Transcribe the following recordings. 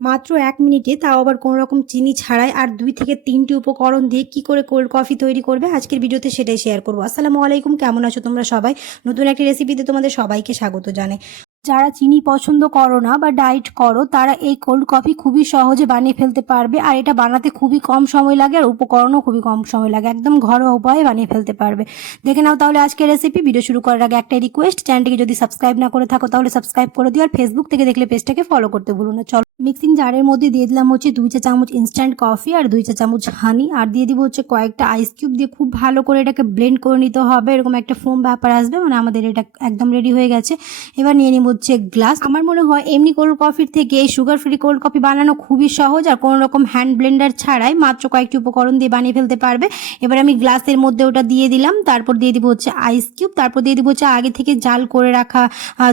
মাত্র এক মিনিটে তাও আবার কোনো রকম চিনি ছাড়াই আর দুই থেকে তিনটি উপকরণ দিয়ে কি করে কোল্ড কফি তৈরি করবে আজকের ভিডিওতে সেটাই শেয়ার করব। আসসালামু আলাইকুম, কেমন আছো তোমরা সবাই? নতুন একটি রেসিপিতে তোমাদের সবাইকে স্বাগত জানাই। যারা চিনি পছন্দ করো না বা ডায়েট করো, তারা এই কোল্ড কফি খুবই সহজে বানিয়ে ফেলতে পারবে আর এটা বানাতে খুবই কম সময় লাগে আর উপকরণও খুবই কম সময় লাগে। একদম ঘরোয়া উপায়ে বানিয়ে ফেলতে পারবে। দেখে নাও তাহলে আজকের রেসিপি ভিডিও শুরু করার আগে একটাই রিকোয়েস্ট চ্যানেলটিকে যদি সাবস্ক্রাইব না করে থাকো তাহলে সাবস্ক্রাইব করে দিও আর ফেসবুক থেকে দেখলে পেজটাকে ফলো করতে ভুলো না। চলো। মিক্সিং জারের মধ্যে দিয়ে দিলাম হচ্ছে দুই চা চামচ ইনস্ট্যান্ট কফি আর দুই চা চামচ হানি আর দিয়ে দিব হচ্ছে কয়েকটা আইস কিউব দিয়ে খুব ভালো করে এটাকে ব্লেন্ড করে নিতে হবে। এরকম একটা ফোম ব্যাপার আসবে মানে আমাদের এটা একদম রেডি হয়ে গেছে। এবার নিয়ে নিব হচ্ছে গ্লাস আমার মনে হয় এমনি কোল্ড কফির থেকে সুগার ফ্রি কোল্ড কফি বানানো খুবই সহজ আর কোনো রকম হ্যান্ড ব্লেন্ডার ছাড়াই মাত্র কয়েকটি উপকরণ দিয়ে বানিয়ে ফেলতে পারবে। এবার আমি গ্লাসের মধ্যে ওটা দিয়ে দিলাম, তারপর দিয়ে দিব হচ্ছে আইস কিউব তারপর দিয়ে দিব হচ্ছে আগে থেকে জাল করে রাখা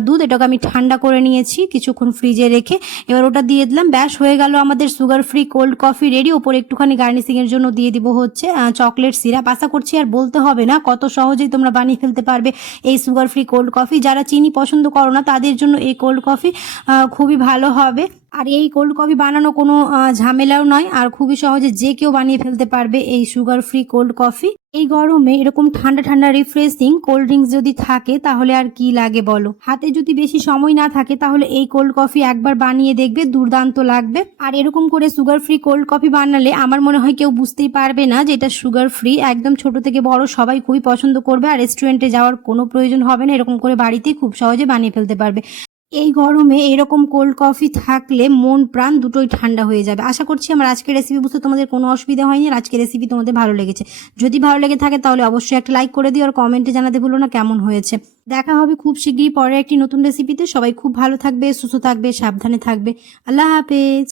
দুধ। এটাকে আমি ঠান্ডা করে নিয়েছি, কিছুক্ষণ ফ্রিজে রেখে। এবার ওটা দিয়ে দিলাম ব্যাস, হয়ে গেল আমাদের sugar free cold coffee ready. ওপরে একটুখানি গার্নিশিং এর জন্য দিয়ে দিব হচ্ছে চকলেট সিরাপ। আশা করছি আর বলতে হবে না, কত সহজেই তোমরা বানিয়ে ফেলতে পারবে এই সুগার ফ্রি কোল্ড কফি। যারা চিনি পছন্দ করো না, তাদের জন্য এই কোল্ড কফি খুবই ভালো হবে। আর এই কোল্ড কফি বানানো কোনো ঝামেলাও নয়। আর খুবই সহজে যে কেউ বানিয়ে ফেলতে পারবে এই সুগার ফ্রি কোল্ড কফি এই গরমে এরকম ঠান্ডা ঠান্ডা রিফ্রেশিং কোল্ড ড্রিঙ্কস যদি থাকে, তাহলে আর কি লাগে বলো? হাতে যদি বেশি সময় না থাকে, তাহলে এই কোল্ড কফি একবার বানিয়ে দেখবে, দুর্দান্ত লাগবে। আর এরকম করে সুগার ফ্রি কোল্ড কফি বানালে আমার মনে হয় কেউ বুঝতেই পারবে না যে এটা সুগার ফ্রি একদম ছোট থেকে বড় সবাই খুবই পছন্দ করবে, আর রেস্টুরেন্টে যাওয়ার কোনো প্রয়োজন হবে না। এরকম করে বাড়িতেই খুব সহজে বানিয়ে ফেলতে পারবে। এই গরমে এরকম কোল্ড কফি থাকলে মন, প্রাণ দুটোই ঠান্ডা হয়ে যাবে। আশা করছি আমার আজকের রেসিপি বুঝতে তোমাদের কোনো অসুবিধা হয়নি আর আজকের রেসিপি তোমাদের ভালো লেগেছে। যদি ভালো লেগে থাকে তাহলে অবশ্যই একটা লাইক করে দিও আর কমেন্টে জানাতে ভুলো না কেমন হয়েছে। দেখা হবে খুব শীঘ্রই পরে একটি নতুন রেসিপিতে সবাই খুব ভালো থাকবে, সুস্থ থাকবে, সাবধানে থাকবে। আল্লাহ হাফেজ।